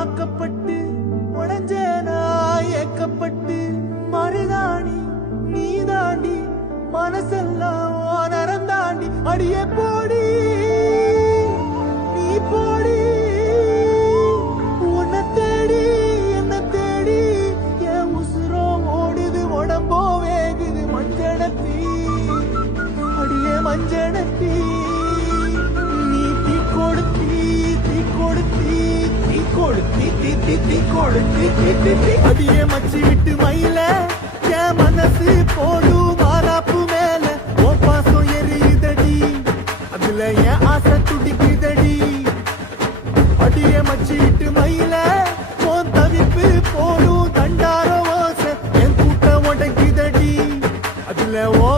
வாக்கப்பட்டு உடஞ்சேனா ஏக்கப்பட்டு மருதாணி நீ தாண்டி மனசெல்லாம் நரந்தாண்டி அடியே போடி நீ போடி உன்னை தேடி என்ன தேடி என் உசுரோ ஓடுது உடம்போ வேகுது மஞ்சளத்தி அடியே மஞ்சளத்தி நீ தீ கொடுத்தி தீ கொடுத்தி தீ கொடுத்தி தீ தீ தீ கொடுத்தி தீ தீ தீ அடியே மச்சி விட்டு மயில என் மனசு போடும் மாறாப்பு மேல ஓ பாசம் எரியுதடி அதுல என் ஆசை துடிக்குதடி அடியே மச்சி விட்டு மயில உன் தவிப்பு போடும் தண்டார ஓசை என் கூட்ட உடைக்குதடி அதுல ஓ